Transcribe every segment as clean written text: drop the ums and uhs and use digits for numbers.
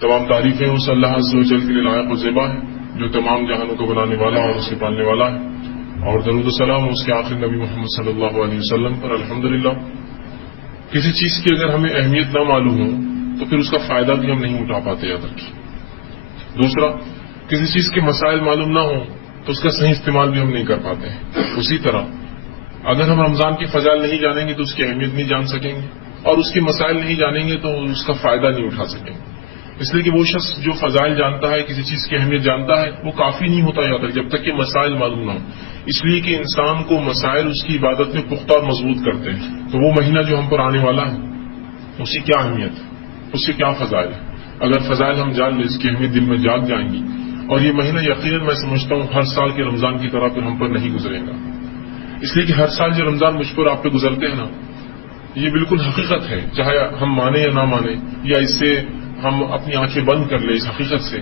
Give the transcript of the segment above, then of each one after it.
تمام تعریفیں اس اللہ عز و جل کے لیے لائق و زیبا ہے جو تمام جہانوں کو بنانے والا اور اس کے پالنے والا ہے، اور درود و سلام اس کے آخر نبی محمد صلی اللہ علیہ وسلم پر۔ الحمدللہ کسی چیز کی اگر ہمیں اہمیت نہ معلوم ہو تو پھر اس کا فائدہ بھی ہم نہیں اٹھا پاتے، یاد رکھیے۔ دوسرا، کسی چیز کے مسائل معلوم نہ ہوں تو اس کا صحیح استعمال بھی ہم نہیں کر پاتے ہیں۔ اسی طرح اگر ہم رمضان کی فضائل نہیں جانیں گے تو اس کی اہمیت نہیں جان سکیں گے، اور اس کے مسائل نہیں جانیں گے تو اس کا فائدہ نہیں اٹھا سکیں گے۔ اس لیے کہ وہ شخص جو فضائل جانتا ہے، کسی چیز کی اہمیت جانتا ہے، وہ کافی نہیں ہوتا یاد رکھ جب تک کہ مسائل معلوم نہ ہو۔ اس لیے کہ انسان کو مسائل اس کی عبادت میں پختہ اور مضبوط کرتے ہیں۔ تو وہ مہینہ جو ہم پر آنے والا ہے اس کی کیا اہمیت ہے، اس سے کیا فضائل ہے، اگر فضائل ہم جان لیں، اس کی اہمیت دل میں جاگ جائیں گی، اور یہ مہینہ یقیناً میں سمجھتا ہوں ہر سال کے رمضان کی طرح پھر ہم پر نہیں گزرے گا۔ اس لیے کہ ہر سال جو رمضان مجھ پر آپ پہ گزرتے ہیں نا، یہ بالکل حقیقت ہے، چاہے ہم مانیں یا نہ مانیں، یا اس سے ہم اپنی آنکھیں بند کر لیں، اس حقیقت سے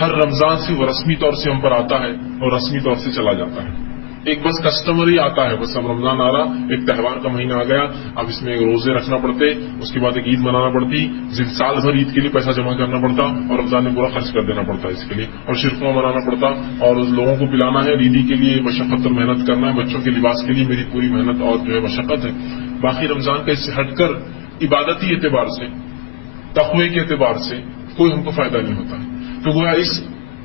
ہر رمضان سے وہ رسمی طور سے ہم پر آتا ہے اور رسمی طور سے چلا جاتا ہے۔ ایک بس کسٹمر ہی آتا ہے، بس اب رمضان آ رہا، ایک تہوار کا مہینہ آ گیا، اب اس میں روزے رکھنا پڑتے، اس کے بعد ایک عید منانا پڑتی، سال بھر عید کے لیے پیسہ جمع کرنا پڑتا اور رمضان میں پورا خرچ کر دینا پڑتا اس کے لیے، اور شرکوں منانا پڑتا، اور لوگوں کو پلانا ہے، عیدی کے لیے مشقت اور محنت کرنا ہے، بچوں کے لباس کے لیے میری پوری محنت اور جو ہے مشقت ہے۔ باقی رمضان کا اس سے ہٹ کر عبادتی اعتبار سے، تقوی کے اعتبار سے کوئی ہم کو فائدہ نہیں ہوتا ہے۔ تو گویا اس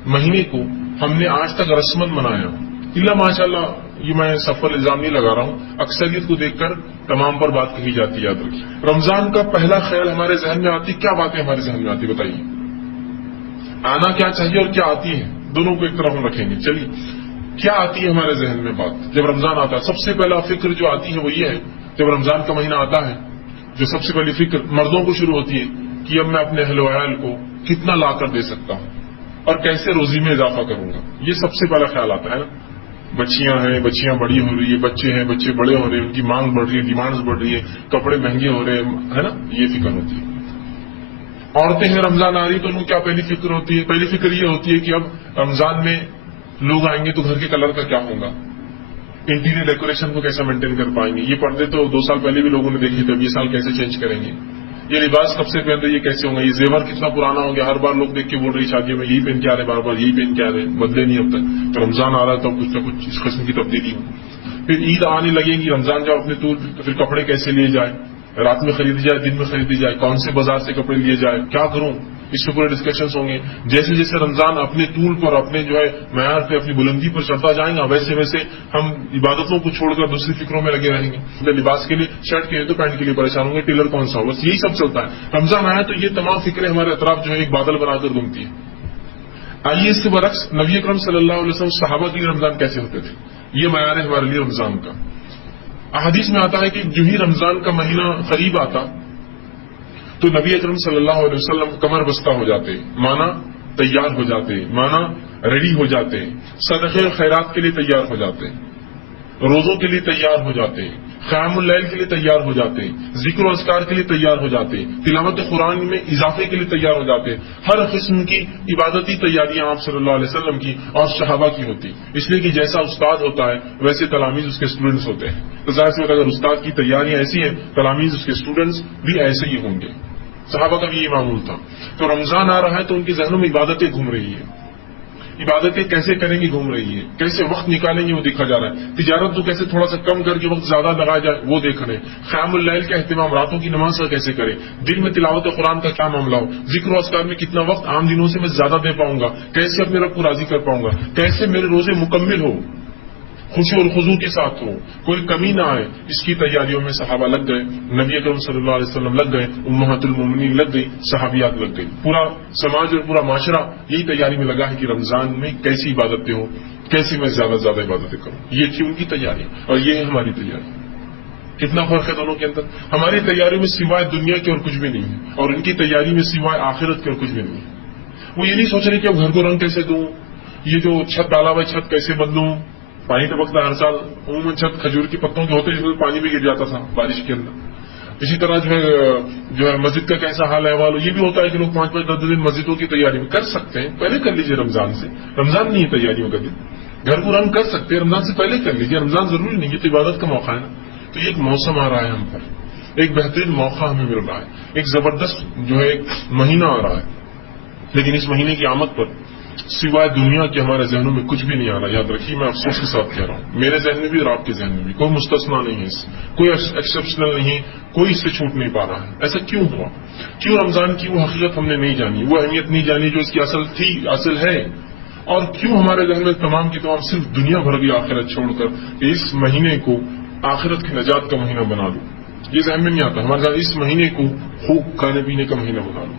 مہینے کو ہم نے آج تک رسمن منایا، اللہ ماشاء اللہ، یہ میں سفل الزام نہیں لگا رہا ہوں، اکثریت کو دیکھ کر تمام پر بات کہی جاتی ہے۔ یاد رکھیے، رمضان کا پہلا خیال ہمارے ذہن میں آتی، کیا باتیں ہمارے ذہن میں آتی بتائیے؟ آنا کیا چاہیے اور کیا آتی ہے، دونوں کو ایک طرف ہم رکھیں گے۔ چلیے، کیا آتی ہے ہمارے ذہن میں بات جب رمضان آتا ہے؟ سب سے پہلا فکر جو آتی ہے وہ یہ ہے، جب رمضان کا مہینہ آتا ہے جو سب سے پہلی فکر مردوں کو شروع ہوتی ہے کہ اب میں اپنے اہل و عیال کو کتنا لا کر دے سکتا ہوں اور کیسے روزی میں اضافہ کروں گا، یہ سب سے پہلا خیال آتا ہے نا۔ بچیاں ہیں، بچیاں بڑی ہو رہی ہے، بچے ہیں، بچے بڑے ہو رہے ہیں، ان کی مانگ بڑھ رہی ہے، ڈیمانڈز بڑھ رہی ہے، کپڑے مہنگے ہو رہے ہیں، ہے نا، یہ فکر ہوتی ہے۔ عورتیں ہیں، رمضان آ رہی تو ان کو کیا پہلی فکر ہوتی ہے؟ پہلی فکر یہ ہوتی ہے کہ اب رمضان میں لوگ آئیں گے تو گھر کے کلر کا کیا ہوگا، انٹیریئر ڈیکوریشن کو کیسے مینٹین کر پائیں گے، یہ پردے تو 2 سال پہلے بھی لوگوں نے دیکھے تھے، اب یہ سال کیسے چینج کریں گے، یہ لباس کب سے پہن رہے، یہ کیسے ہوں گے، یہ زیور کتنا پرانا ہو گیا، ہر بار لوگ دیکھ کے بول رہی شادیوں میں یہی پہن کے آ رہے، بار بار یہی پہن کے آ رہے، بدلے نہیں اب تک، تو رمضان آ رہا ہے تو کچھ نہ کچھ اس قسم کی تبدیلی ہو۔ پھر عید آنے لگے گی، رمضان جاؤ اپنے طول، تو پھر کپڑے کیسے لیے جائے، رات میں خریدی جائے، دن میں خریدی جائے، کون سے بازار سے کپڑے لیے جائے، کیا کروں، اس پہ پورے ڈسکشنز ہوں گے۔ جیسے جیسے رمضان اپنے طول پر، اپنے جو ہے معیار پہ، اپنی بلندی پر چڑھتا جائیں گا، ویسے ویسے ہم عبادتوں کو چھوڑ کر دوسری فکروں میں لگے رہیں گے۔ لباس کے لیے، شرٹ کے لیے تو پینٹ کے لیے پریشان ہوں گے، ٹیلر کون سا ہو، بس یہی سب چلتا ہے۔ رمضان آیا تو یہ تمام فکریں ہمارے اطراف جو ہے ایک بادل بنا کر گھومتی ہیں۔ آئیے اس کے برعکس نبی اکرم صلی اللہ علیہ وسلم صحابہ کے لیے رمضان کیسے ہوتے تھے، یہ معیار ہے ہمارے لیے رمضان کا۔ احادیث میں آتا ہے کہ جو ہی رمضان کا مہینہ قریب آتا تو نبی اکرم صلی اللہ علیہ وسلم کمر بستہ ہو جاتے، مانا تیار ہو جاتے، مانا ریڈی ہو جاتے، صدقے خیرات کے لیے تیار ہو جاتے، روزوں کے لیے تیار ہو جاتے، قیام اللیل کے لیے تیار ہو جاتے، ذکر و اذکار کے لیے تیار ہو جاتے، تلاوت قرآن میں اضافے کے لیے تیار ہو جاتے، ہر قسم کی عبادتی تیاریاں آپ صلی اللہ علیہ وسلم کی اور صحابہ کی ہوتی، اس لیے کہ جیسا استاد ہوتا ہے ویسے تلاميذ اس کے اسٹوڈنٹس ہوتے ہیں، تو ظاہر سی بات اگر استاد کی تیاریاں ایسی ہیں، تلاميذ اس کے اسٹوڈنٹس بھی ایسے ہی ہوں گے۔ صحابہ کا بھی یہ معمول تھا۔ تو رمضان آ رہا ہے تو ان کے ذہنوں میں عبادتیں گھوم رہی ہیں، عبادتیں کیسے کریں گے گھوم رہی ہے، کیسے وقت نکالیں گے وہ دیکھا جا رہا ہے، تجارت تو کیسے تھوڑا سا کم کر کے وقت زیادہ لگایا جائے وہ دیکھ رہے ہیں، قیام اللیل کا اہتمام، راتوں کی نماز کا کیسے کریں، دن میں تلاوت قرآن کا کیا معاملہ ہو، ذکر و اذکار میں کتنا وقت عام دنوں سے میں زیادہ دے پاؤں گا، کیسے اپنے رب کو راضی کر پاؤں گا، کیسے میرے روزے مکمل ہو، خوشی اور خضوع کے ساتھ ہو، کوئی کمی نہ آئے، اس کی تیاریوں میں صحابہ لگ گئے، نبی اکرم صلی اللہ علیہ وسلم لگ گئے، امہات المومنین لگ گئی، صحابیات لگ گئی، پورا سماج اور پورا معاشرہ یہی تیاری میں لگا ہے کہ رمضان میں کیسی عبادتیں ہوں، کیسے میں زیادہ سے زیادہ عبادتیں کروں، یہ تھی ان کی تیاری اور یہ ہے ہماری تیاری۔ کتنا فرق ہے دونوں کے اندر، ہماری تیاریوں میں سوائے دنیا کے اور کچھ بھی نہیں ہے، اور ان کی تیاری میں سوائے آخرت کے اور کچھ بھی نہیں ہے۔ وہ یہ نہیں سوچ رہے کہ اب گھر کو رنگ کیسے دوں، یہ جو چھت ڈالا ہوا چھت کیسے بدلوں، پانی ٹپکتا ہر سال، عموماً چھت کھجور کے پتوں کے ہوتے جس میں پانی بھی گر جاتا تھا بارش کے اندر، اسی طرح جو ہے مسجد کا کیسا حال احوال، یہ بھی ہوتا ہے کہ لوگ 5-5 10 دن مسجدوں کی تیاری میں کر سکتے ہیں، پہلے کر لیجئے رمضان سے، رمضان نہیں ہے تیاریوں کا دن، گھر کو رنگ کر سکتے ہیں رمضان سے پہلے کر لیجئے، رمضان ضروری نہیں، یہ تو عبادت کا موقع ہے نا۔ تو یہ ایک موسم آ رہا ہے ہم پر، ایک بہترین موقع ہمیں مل رہا ہے، ایک زبردست جو ہے ایک مہینہ آ رہا ہے، لیکن اس مہینے کی آمد پر سوائے دنیا کے ہمارے ذہنوں میں کچھ بھی نہیں آ رہا. یاد رکھیے میں افسوس کے ساتھ کہہ رہا ہوں, میرے ذہن میں بھی اور آپ کے ذہن میں بھی کوئی مستثنا نہیں ہے, کوئی ایکسیپشنل نہیں, کوئی اس سے چھوٹ نہیں پا رہا ہے. ایسا کیوں ہوا؟ کیوں رمضان کی وہ حقیقت ہم نے نہیں جانی, وہ اہمیت نہیں جانی جو اس کی اصل تھی, اصل ہے؟ اور کیوں ہمارے ذہن میں تمام کی تمام صرف دنیا بھر کی آخرت چھوڑ کر اس مہینے کو آخرت کی نجات کا مہینہ بنا لوں؟ یہ ذہن میں نہیں آتا. ہمارے ساتھ اس مہینے کو خوب کھانے پینے کا مہینہ بنا لوں,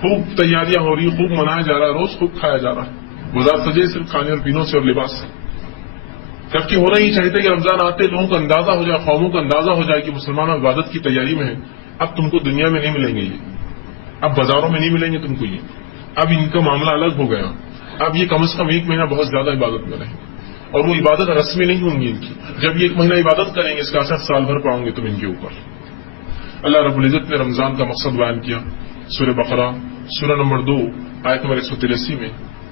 خوب تیاریاں ہو رہی, خوب منایا جا رہا ہے, روز خوب کھایا جا رہا ہے, بازار سجے صرف کھانے اور پینوں سے اور لباس سے. جبکہ ہونا ہی چاہیے کہ رمضان آتے لوگوں کو اندازہ ہو جائے, قوموں کو اندازہ ہو جائے کہ مسلمان عبادت کی تیاری میں ہے. اب تم کو دنیا میں نہیں ملیں گے یہ, اب بازاروں میں نہیں ملیں گے تم کو یہ, اب ان کا معاملہ الگ ہو گیا. اب یہ کم از کم ایک مہینہ بہت زیادہ عبادت میں رہیں, اور وہ عبادت رسمی نہیں ہوں گی ان کی. جب یہ ایک مہینہ عبادت کریں گے اس کا اثر سال بھر پاؤں گے تم ان کے اوپر. اللہ رب العزت نے رمضان کا مقصد بیان کیا سورہ بقرہ سورہ نمبر 2 آیت نمبر 183 میں,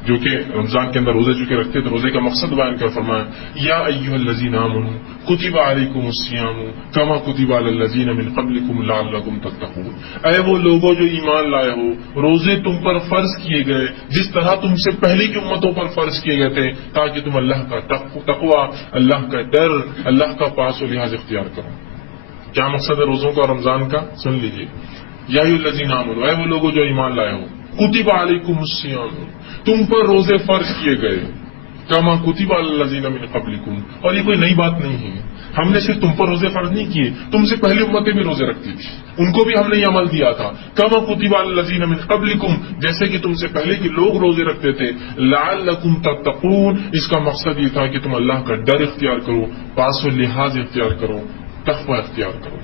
جو کہ رمضان کے اندر روزے چکے رکھتے تو روزے کا مقصد بیان کر فرمایا یا ایھا الذین آمنوا کتب علیکم الصیام کما کتب علی الذین من قبلکم لعلکم تتقون. اے وہ لوگوں جو ایمان لائے ہو, روزے تم پر فرض کیے گئے جس طرح تم سے پہلی کی امتوں پر فرض کیے گئے تھے, تاکہ تم اللہ کا تقویٰ, اللہ کا ڈر, اللہ کا پاس و لحاظ اختیار کرو. کیا مقصد ہے روزوں کا رمضان کا؟ سن لیجیے. یا ایھا الذین آمنوا, اے وہ لوگوں جو ایمان لائے ہو, کتب علیکم الصیام, تم پر روزے فرض کیے گئے, کما کتب علی الذین من قبلکم. اور یہ کوئی نئی بات نہیں ہے, ہم نے صرف تم پر روزے فرض نہیں کیے, تم سے پہلی امتیں بھی روزے رکھتی تھی, ان کو بھی ہم نے یہ عمل دیا تھا. کما کتب علی الذین من قبلکم, جیسے کہ تم سے پہلے کے لوگ روزے رکھتے تھے. لعلکم تتقون, اس کا مقصد یہ تھا کہ تم اللہ کا ڈر اختیار کرو, پاس و لحاظ اختیار کرو, تقویٰ اختیار کرو.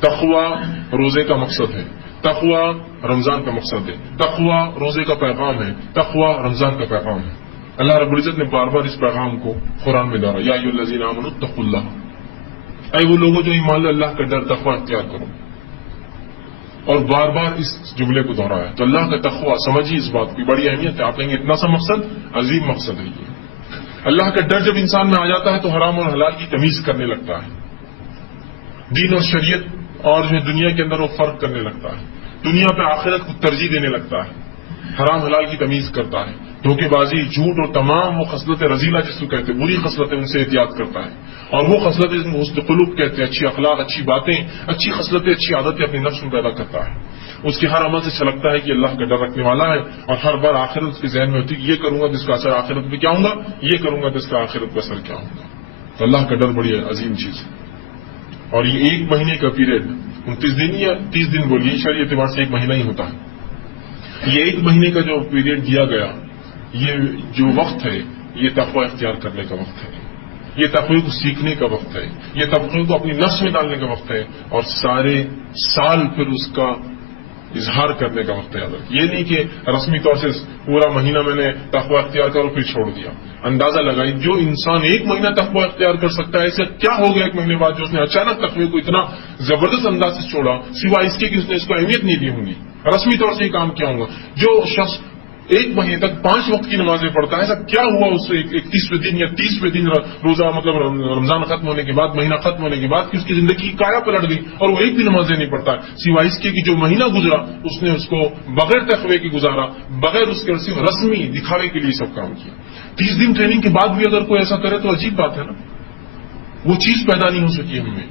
تقویٰ روزے کا مقصد ہے, تقویٰ رمضان کا مقصد ہے, تقویٰ روزے کا پیغام ہے, تقویٰ رمضان کا پیغام ہے. اللہ رب العزت نے بار بار اس پیغام کو قرآن میں دہرایا, یا ایھا الذین آمنوا اتقوا اللہ, اے وہ لوگوں جو ایمان لائے اللہ کا ڈر تقویٰ اختیار کرو, اور بار بار اس جملے کو دہرایا. تو اللہ کا تقویٰ سمجھیے, اس بات کی بڑی اہمیت ہے. آپ کہیں گے اتنا سا مقصد, عظیم مقصد ہے یہ. اللہ کا ڈر جب انسان میں آ جاتا ہے تو حرام اور حلال کی تمیز کرنے لگتا ہے, دین اور شریعت اور جو دنیا کے اندر وہ فرق کرنے لگتا ہے, دنیا پہ آخرت کو ترجیح دینے لگتا ہے, حرام حلال کی تمیز کرتا ہے, دھوکے بازی, جھوٹ اور تمام وہ خصلتیں رذیلہ جس کو کہتے ہیں, بری خصلتیں, ان سے احتیاط کرتا ہے. اور وہ خصلتیں جن کو حسن قلوب کہتے ہیں, اچھی اخلاق, اچھی باتیں, اچھی خصلتیں, اچھی عادتیں اپنے نفس میں پیدا کرتا ہے. اس کے ہر عمل سے چھلکتا ہے کہ اللہ کا ڈر رکھنے والا ہے, اور ہر بار آخرت اس کے ذہن میں ہوتی ہے کہ یہ کروں گا تو اس کا اثر آخرت پہ کیا ہوں گا, یہ کروں گا تو اس کا آخرت پہ اثر کیا ہوں گا. تو اللہ کا ڈر بڑی عظیم چیز ہے. اور یہ ایک مہینے کا پیریڈ 29 دن یا 30 دن بولیے, شرعی اعتبار سے ایک مہینہ ہی ہوتا ہے. یہ ایک مہینے کا جو پیریڈ دیا گیا, یہ جو وقت ہے یہ تقویٰ اختیار کرنے کا وقت ہے, یہ تقویٰ کو سیکھنے کا وقت ہے, یہ تقویٰ کو اپنی نفس میں ڈالنے کا وقت ہے, اور سارے سال پھر اس کا اظہار کرنے کا وقت ہے. یہ نہیں کہ رسمی طور سے پورا مہینہ میں نے تقویٰ اختیار کرو پھر چھوڑ دیا. اندازہ لگائی جو انسان ایک مہینہ تقویٰ اختیار کر سکتا ہے, ایسا کیا ہو گیا ایک مہینے بعد جو اس نے اچانک تقویٰ کو اتنا زبردست انداز سے چھوڑا, سوائے اس کے کہ اس نے اس کو اہمیت نہیں دی ہوں گی, رسمی طور سے یہ کام کیا ہوگا. جو شخص ایک مہینے تک 5 وقت کی نمازیں پڑھتا ہے, ایسا کیا ہوا اس سے 31ویں دن یا 30ویں دن روزہ مطلب رمضان ختم ہونے کے بعد, مہینہ ختم ہونے کے بعد, کہ اس کی زندگی کی کایا پلٹ گئی اور وہ ایک بھی نمازیں نہیں پڑھتا, سوائے اس کے کہ جو مہینہ گزرا اس نے اس کو بغیر تقوی کے گزارا, بغیر اس کے رسمی دکھاوے کے لیے سب کام کیا. 30 دن ٹریننگ کے بعد بھی اگر کوئی ایسا کرے تو عجیب بات ہے نا, وہ چیز پیدا نہیں ہو سکی ہم میں,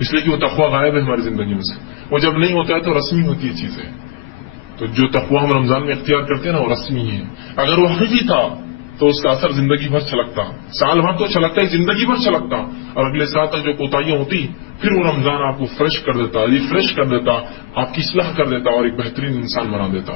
اس لیے کہ وہ تقویٰ غائب ہے ہماری زندگی میں سے. وہ جب نہیں ہوتا ہے تو رسمی ہوتی ہے چیزیں. تو جو تقویٰ ہم رمضان میں اختیار کرتے ہیں نا وہ رسمی ہے. اگر وہ حقیقی تھا تو اس کا اثر زندگی بھر چھلکتا, سال بھر تو چھلکتا ہی, زندگی بھر چھلکتا, اور اگلے سال تک جو کوتاہیاں ہوتی پھر وہ رمضان آپ کو فریش کر دیتا, ریفریش کر دیتا, آپ کی اصلاح کر دیتا اور ایک بہترین انسان بنا دیتا.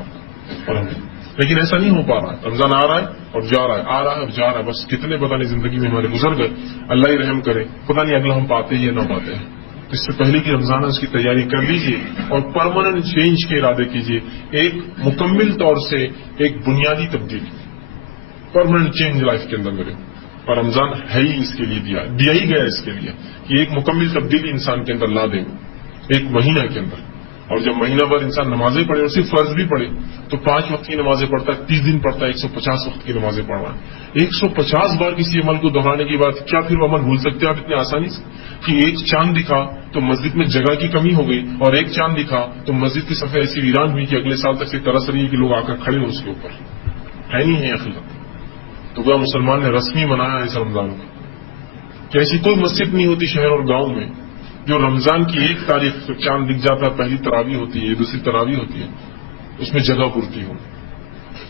لیکن ایسا نہیں ہو پا رہا ہے. رمضان آ رہا ہے اور جا رہا ہے, آ رہا ہے اور جا رہا ہے, بس کتنے پتہ نہیں زندگی میں ہمارے گزر گئے. اللہ ہی رحم کرے, پتہ نہیں اگلا ہم پاتے ہیں یا نہ پاتے ہیں. اس سے پہلے کی رمضان اس کی تیاری کر لیجئے اور پرماننٹ چینج کے ارادے کیجئے, ایک مکمل طور سے ایک بنیادی تبدیلی, پرماننٹ چینج لائف کے اندر کرے. اور رمضان ہے ہی اس کے لیے, دیا ہی گیا اس کے لیے کہ ایک مکمل تبدیلی انسان کے اندر لا دے, ایک مہینہ کے اندر. اور جب مہینہ بھر انسان نمازیں پڑھے اور صرف فرض بھی پڑھے تو 5 وقت کی نمازیں پڑھتا ہے، 30 دن پڑھتا ہے 150 وقت کی نمازیں پڑھ رہا ہے۔ 150 بار کسی عمل کو دہرانے کی بات، کیا پھر وہ عمل بھول سکتے ہیں آپ اتنی آسانی سے؟ کہ ایک چاند دکھا تو مسجد میں جگہ کی کمی ہو گئی، اور ایک چاند دکھا تو مسجد کی صفحے ایسی ویران ہوئی کہ اگلے سال تک سے ترس رہی ہے کہ لوگ آ کر کھڑے ہوں اس کے اوپر، ہے نہیں ہے عقیدت؟ تو وہ مسلمان نے رسمی منایا اس رمضان کو کہ ایسی کوئی مسجد نہیں ہوتی شہر اور گاؤں میں جو رمضان کی 1 تاریخ کو چاند دکھ جاتا ہے، پہلی تراویح ہوتی ہے، دوسری تراویح ہوتی ہے، اس میں جگہ پورتی ہو۔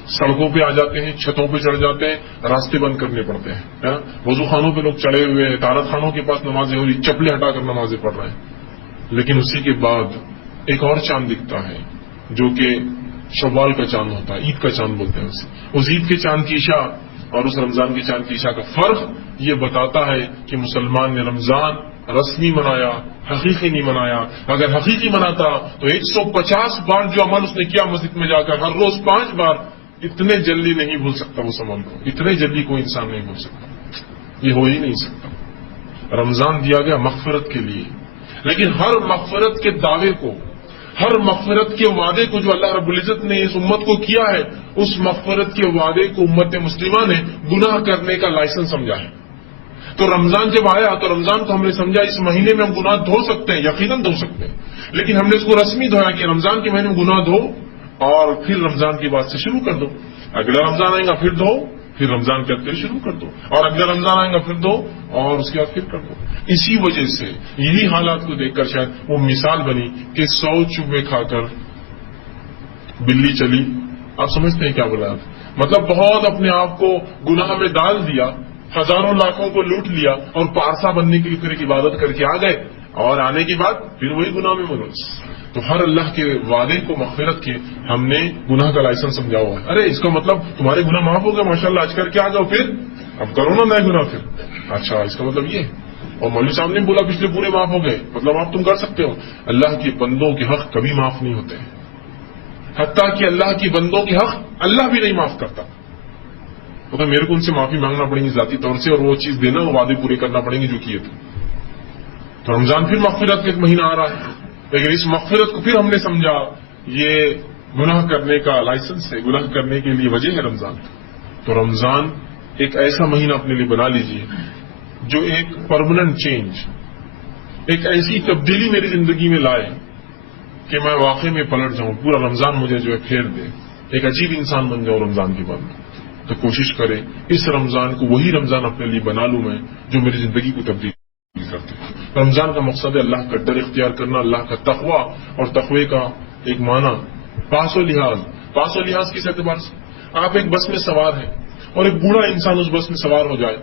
سڑکوں پہ آ جاتے ہیں، چھتوں پہ چڑھ جاتے ہیں، راستے بند کرنے پڑتے ہیں، وضو خانوں پہ لوگ چڑھے ہوئے ہیں، طہارت خانوں کے پاس نمازیں ہو رہی، چپلیں ہٹا کر نمازیں پڑھ رہے ہیں۔ لیکن اسی کے بعد ایک اور چاند دکھتا ہے جو کہ شوال کا چاند ہوتا ہے، عید کا چاند بولتے ہیں اسے۔ اس عید کے چاند کی عشاء اور اس رمضان کے چاند کی عشاء کا فرق یہ بتاتا ہے کہ مسلمان نے رمضان رسمی منایا، حقیقی نہیں منایا۔ اگر حقیقی مناتا تو 150 بار جو عمل اس نے کیا مسجد میں جا کر ہر روز 5 بار، اتنے جلدی نہیں بھول سکتا اس عمل کو، اتنے جلدی کوئی انسان نہیں بھول سکتا، یہ ہو ہی نہیں سکتا۔ رمضان دیا گیا مغفرت کے لیے، لیکن ہر مغفرت کے دعوے کو، ہر مغفرت کے وعدے کو جو اللہ رب العزت نے اس امت کو کیا ہے، اس مغفرت کے وعدے کو امت مسلمہ نے گناہ کرنے کا لائسنس سمجھا ہے۔ تو رمضان جب آیا تو رمضان کو ہم نے سمجھا اس مہینے میں ہم گناہ دھو سکتے ہیں، یقیناً دھو سکتے ہیں، لیکن ہم نے اس کو رسمی دھویا کہ رمضان کے مہینے میں گناہ دھو اور پھر رمضان کے بعد سے شروع کر دو۔ اگلا رمضان آئے گا پھر دھو، پھر رمضان کے بعد پھر شروع کر دو، اور اگلا رمضان آئے گا پھر دھو، اور اس کے بعد پھر کر دو۔ اسی وجہ سے یہی حالات کو دیکھ کر شاید وہ مثال بنی کہ 100 چوبے کھا کر بلی چلی۔ آپ سمجھتے ہیں کیا بولا؟ مطلب بہت اپنے آپ کو گناہ میں ڈال دیا، ہزاروں لاکھوں کو لوٹ لیا، اور پارسا بننے کے لیے پھر ایک عبادت کر کے آ گئے، اور آنے کے بعد پھر وہی گناہ میں ملوث۔ تو ہر اللہ کے وعدے کو مغفرت کے ہم نے گناہ کا لائسنس سمجھا ہوا ہے۔ ارے اس کا مطلب تمہارے گناہ معاف ہو گئے، ماشاءاللہ، آج کر کے آ جاؤ، پھر اب کرو نا نئے گناہ۔ پھر اچھا، اس کا مطلب یہ؟ اور مولوی صاحب نے بولا پچھلے پورے معاف ہو گئے، مطلب آپ تم کر سکتے ہو؟ اللہ کے بندوں کے حق کبھی معاف نہیں ہوتے، حتیٰ کہ اللہ کے بندوں کے حق اللہ بھی نہیں معاف کرتا۔ تو میرے کو ان سے معافی مانگنا پڑیں گی ذاتی طور سے، اور وہ چیز دینا، وہ وعدے پورے کرنا پڑیں گے جو کیے تھے۔ تو رمضان پھر مغفرت کا ایک مہینہ آ رہا ہے، لیکن اس مغفرت کو پھر ہم نے سمجھا یہ گناہ کرنے کا لائسنس ہے، گناہ کرنے کے لیے وجہ ہے رمضان۔ تو رمضان ایک ایسا مہینہ اپنے لیے بنا لیجیے جو ایک پرماننٹ چینج، ایک ایسی تبدیلی میری زندگی میں لائے کہ میں واقعی میں پلٹ جاؤں، پورا رمضان مجھے جو ہے پھیر دے، ایک عجیب انسان بن جاؤں رمضان کے بعد۔ تو کوشش کریں اس رمضان کو وہی رمضان اپنے لیے بنا لوں میں جو میری زندگی کو تبدیل کرتے۔ رمضان کا مقصد ہے اللہ کا ڈر اختیار کرنا، اللہ کا تقوی، اور تقوی کا ایک معنی پاس و لحاظ۔ پاس و لحاظ کس اعتبار سے؟ آپ ایک بس میں سوار ہیں اور ایک بوڑھا انسان اس بس میں سوار ہو جائے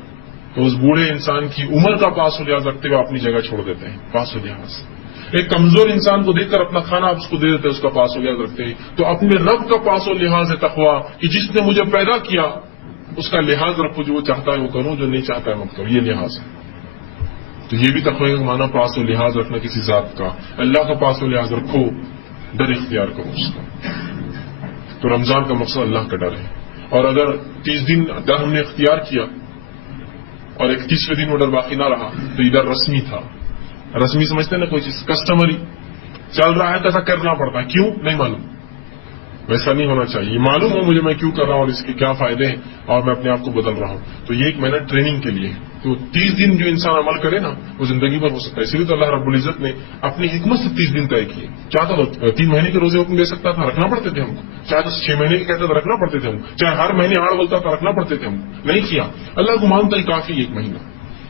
تو اس بوڑھے انسان کی عمر کا پاس و لحاظ رکھتے ہوئے اپنی جگہ چھوڑ دیتے ہیں، پاس و لحاظ۔ ایک کمزور انسان کو دیکھ کر اپنا کھانا آپ اس کو دے دیتے ہیں، اس کا پاس و لحاظ رکھتے ہیں۔ تو اپنے رب کا پاس و لحاظ ہے تقوی، کہ جس نے مجھے پیدا کیا اس کا لحاظ رکھو، جو وہ چاہتا ہے وہ کروں، جو نہیں چاہتا ہے مت کروں، یہ لحاظ ہے۔ تو یہ بھی تقوی کا معنی پاس و لحاظ رکھنا کسی ذات کا، اللہ کا پاس و لحاظ رکھو، ڈر اختیار کرو اس کا۔ تو رمضان کا مقصد اللہ کا ڈر ہے، اور اگر 30 دن ڈر ہم نے اختیار کیا اور 31ویں دن وہ ڈر باقی نہ رہا تو ادھر رسمی تھا۔ رسمی سمجھتے ہیں نا کوئی چیز کسٹمری چل رہا ہے تو ایسا کرنا پڑتا ہے، کیوں نہیں معلوم، ویسا نہیں ہونا چاہیے، معلوم ہو مجھے میں کیوں کر رہا ہوں اور اس کے کیا فائدے ہیں، اور میں اپنے آپ کو بدل رہا ہوں۔ تو یہ ایک مہینہ ٹریننگ کے لیے۔ تو 30 دن جو انسان عمل کرے نا وہ زندگی بھر ہو سکتا ہے، اسی لیے تو اللہ رب العزت نے اپنی حکمت سے 30 دن طے کیے۔ چاہتا تو 3 مہینے کے روزے حکم دے سکتا تھا، رکھنا پڑتے تھے ہم کو، چاہے تو 6 مہینے کے کہتا تھا رکھنا پڑتے تھے ہم، چاہے ہر مہینے ہاڑ بولتا تھا رکھنا پڑتے تھے ہم، نہیں کیا۔ اللہ کو مانتا ہی کافی ایک مہینہ۔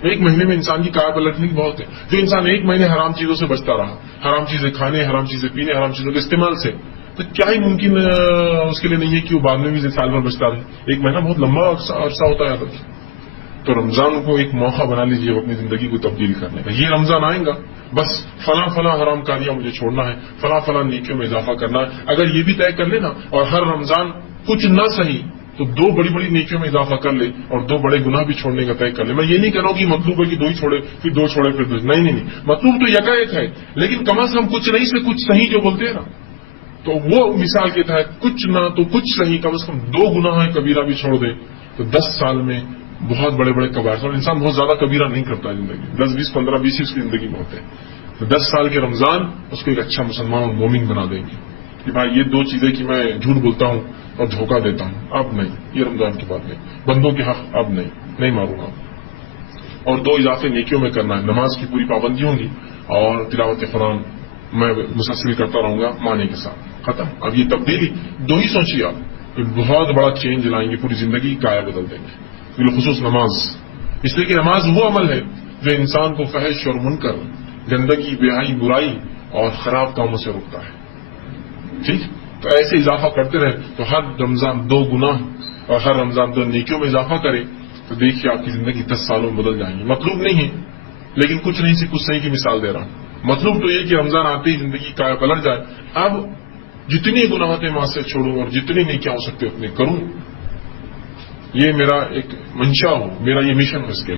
ایک مہینے میں انسان کی کار پلٹنے کی بہت ہے۔ جو انسان ایک مہینے حرام چیزوں سے بچتا رہا، حرام چیزیں کھانے، حرام چیزیں پینے، حرام چیزوں کے استعمال سے، تو کیا ہی ممکن اس کے لیے نہیں ہے کہ وہ بعد میں بھی سال بھر بچتا رہے۔ ایک مہینہ بہت لمبا عرصہ ہوتا ہے۔ تو رمضان کو ایک موقع بنا لیجیے اپنی زندگی کو تبدیل کرنے کا۔ یہ رمضان آئے گا بس فلاں فلاں حرام کاریاں مجھے چھوڑنا ہے، فلاں فلاں نیکیوں میں اضافہ کرنا ہے۔ اگر یہ بھی طے کر لینا اور ہر رمضان کچھ نہ صحیح تو 2 بڑی بڑی نیکیوں میں اضافہ کر لے اور 2 بڑے گناہ بھی چھوڑنے کا طے کر لے۔ میں یہ نہیں کہہ رہا ہوں کہ مطلوب ہے کہ 2 ہی چھوڑے پھر 2 چھوڑے پھر 2، نہیں، مطلوب تو یکا ایک ہے، لیکن کم از کم کچھ نہیں سے کچھ صحیح جو بولتے ہیں نا، تو وہ مثال کے تحت کچھ نہ تو کچھ صحیح، کم از کم 2 گناہ کبیرہ بھی چھوڑ دے تو 10 سال میں بہت بڑے بڑے کبائر، اور انسان بہت زیادہ کبیرہ نہیں کرتا زندگی، 10 20 15 20 اس کی زندگی میں ہوتے ہیں۔ تو 10 سال کے رمضان اس کو ایک اچھا مسلمان اور مومن بنا دیں گے کہ بھائی یہ 2 چیزیں کہ میں جھوٹ بولتا ہوں اور دھوکہ دیتا ہوں، اب نہیں، یہ رمضان کی بات نہیں، بندوں کے حق اب نہیں ماروں گا، اور 2 اضافے نیکیوں میں کرنا ہے، نماز کی پوری پابندی ہوں گی اور تلاوت قرآن میں مسلسل کرتا رہوں گا معنی کے ساتھ، ختم۔ اب یہ تبدیلی 2 ہی سوچیے آپ کہ بہت بڑا چینج لائیں گے، پوری زندگی کا آیا بدل دیں گے، بالخصوص نماز، اس لیے کہ نماز وہ عمل ہے جو انسان کو فحش اور منکر، گندگی، بے-حیائی، برائی اور خراب کاموں سے روکتا ہے، ٹھیک؟ تو ایسے اضافہ کرتے رہے تو ہر رمضان 2 گناہ اور ہر رمضان 2 نیکیوں میں اضافہ کرے تو دیکھیے آپ کی زندگی 10 سالوں میں بدل جائیں گی۔ مطلوب نہیں ہے، لیکن کچھ نہیں سے کچھ صحیح کی مثال دے رہا ہوں۔ مطلوب تو یہ کہ رمضان آتے ہی زندگی کا پلٹ جائے، اب جتنی گناہات ماں سے چھوڑوں اور جتنی نیکیاں ہو سکتے اتنے کروں، یہ میرا ایک منشا ہو، میرا یہ مشن ہو اس کے